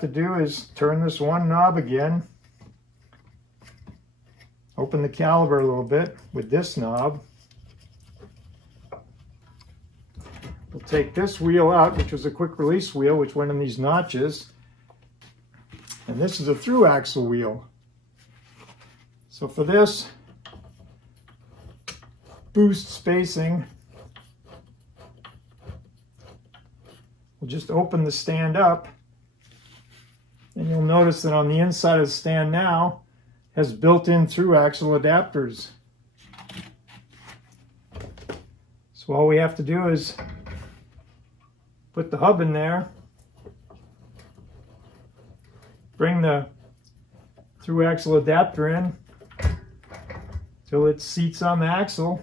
have to do is turn this one knob again, open the caliper a little bit with this knob. We'll take this wheel out, which was a quick release wheel, which went in these notches. And this is a through axle wheel. So for this, boost spacing, we'll just open the stand up, and you'll notice that on the inside of the stand now has built-in through axle adapters. So all we have to do is put the hub in there, bring the through axle adapter in till it seats on the axle,